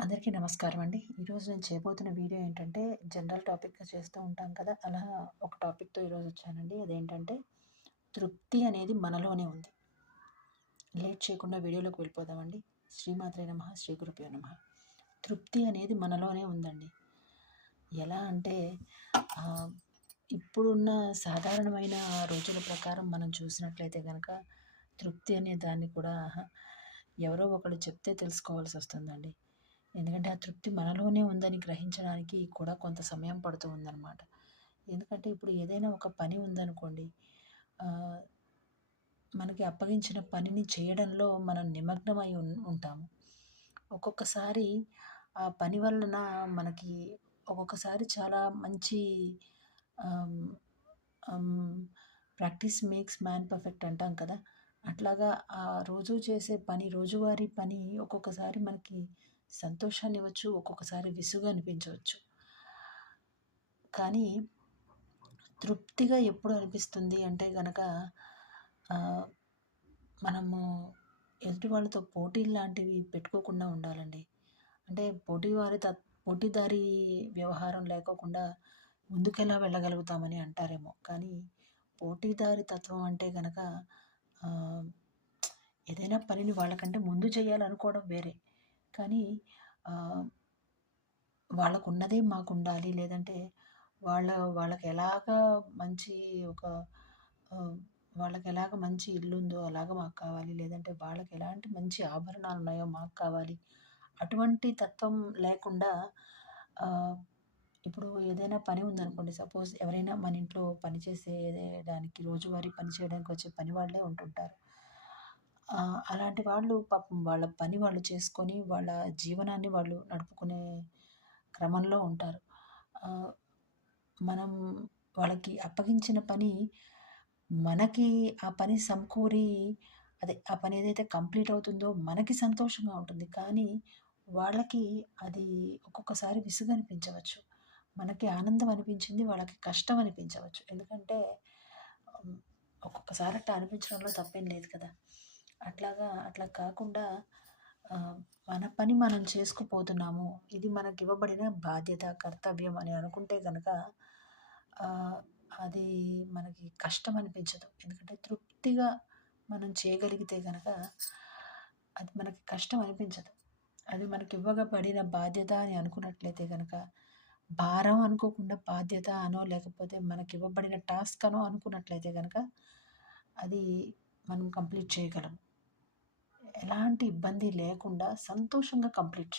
అందరికీ నమస్కారం అండి. ఈరోజు నేను చేయబోతున్న వీడియో ఏంటంటే, జనరల్ టాపిక్‌గా చేస్తూ ఉంటాం కదా! అలా ఒక టాపిక్‌తో ఈరోజు వచ్చానండి. అదేంటంటే, తృప్తి అనేది మనలోనే ఉంది. లేట్ చేయకుండా వీడియోలోకి వెళ్ళిపోదామండి. శ్రీమాత్రే నమః, శ్రీ గురుభ్యో నమః. తృప్తి అనేది మనలోనే ఉందండి. ఎలా అంటే ఆహ్, ఇప్పుడున్న సాధారణమైన రోజుల ప్రకారం మనం చూసినట్లయితే గనక, తృప్తి అనే దాన్ని కూడా ఎవరో ఒకళ్ళు చెప్తే తెలుసుకోవాల్సొస్తుందండి. ఎందుకంటే ఆ తృప్తి మనలోనే ఉందని గ్రహించడానికి కూడా కొంత సమయం పడుతూ ఉందనమాట. ఎందుకంటే ఇప్పుడు ఏదైనా ఒక పని ఉందనుకోండి, ఆహ్, మనకి అప్పగించిన పనిని చేయడంలో మనం నిమగ్నమై ఉంటాము. ఒక్కొక్కసారి ఆ పని వలన మనకి ఒక్కొక్కసారి చాలా మంచి ఆహ్, హ్మ్, ప్రాక్టీస్ మేక్స్ మ్యాన్ పర్ఫెక్ట్ అంటాం కదా! అట్లాగా ఆ రోజు చేసే పని, రోజువారీ పని ఒక్కొక్కసారి మనకి సంతోషాన్నివ్వచ్చు, ఒక్కొక్కసారి విసుగు అనిపించవచ్చు. కానీ తృప్తిగా ఎప్పుడు అనిపిస్తుంది అంటే గనక ఆహ్, మనము ఎదుటి వాళ్ళతో పోటీల్లాంటివి పెట్టుకోకుండా ఉండాలండి. అంటే పోటీదారీ వ్యవహారం లేకోకుండా ముందుకెలా వెళ్ళగలుగుతామని అంటారేమో. కానీ పోటీదారి తత్వం అంటే గనక ఆహ్, ఏదైనా పనిని వాళ్ళకంటే ముందు చేయాలనుకోవడం వేరే. కానీ ఆహ్, వాళ్ళకున్నదే మాకుండాలి. లేదంటే వాళ్ళ వాళ్ళకెలాగా మంచి ఒక ఆహ్, వాళ్ళకెలాగ మంచి ఇల్లుందో అలాగా మాకు కావాలి. లేదంటే వాళ్ళకెలాంటి మంచి ఆభరణాలున్నాయో మాకు కావాలి. అటువంటి తత్వం లేకుండా ఆహ్, ఇప్పుడు ఏదైనా పని ఉందనుకోండి. సపోజ్ ఎవరైనా మన ఇంట్లో పని చేసేదానికి రోజువారీ పని చేయడానికి వచ్చే పని వాళ్ళే ఉంటుంటారు. అలాంటి వాళ్ళు పాపం వాళ్ళ పని వాళ్ళు చేసుకొని వాళ్ళ జీవనాన్ని వాళ్ళు నడుపుకునే క్రమంలో ఉంటారు. ఆహ్, మనం వాళ్ళకి అప్పగించిన పని మనకి ఆ పని సమకూరి అదే ఆ పని ఏదైతే కంప్లీట్ అవుతుందో మనకి సంతోషంగా ఉంటుంది. కానీ వాళ్ళకి అది ఒక్కొక్కసారి విసుగనిపించవచ్చు. మనకి ఆనందం అనిపించింది వాళ్ళకి కష్టం అనిపించవచ్చు. ఎందుకంటే హ్మ్, ఒక్కొక్కసారి అట్లా అనిపించడంలో తప్పేం లేదు కదా! అట్లా కాకుండా ఆహ్, మన పని మనం చేసుకుపోతున్నాము. ఇది మనకివ్వబడిన బాధ్యత, కర్తవ్యం అని అనుకుంటే గనక ఆహ్, అది మనకి కష్టం అనిపించదు. ఎందుకంటే తృప్తిగా మనం చేయగలిగితే గనక అది మనకి కష్టం అనిపించదు. అది మనకివ్వబడిన బాధ్యత అని అనుకున్నట్లయితే గనక, భారం అనుకోకుండా బాధ్యత అనో, లేకపోతే మనకివ్వబడిన టాస్క్ అనో అనుకున్నట్లయితే గనక, అది మనం కంప్లీట్ చేయగలం. ఎలాంటి ఇబ్బంది లేకుండా సంతోషంగా కంప్లీట్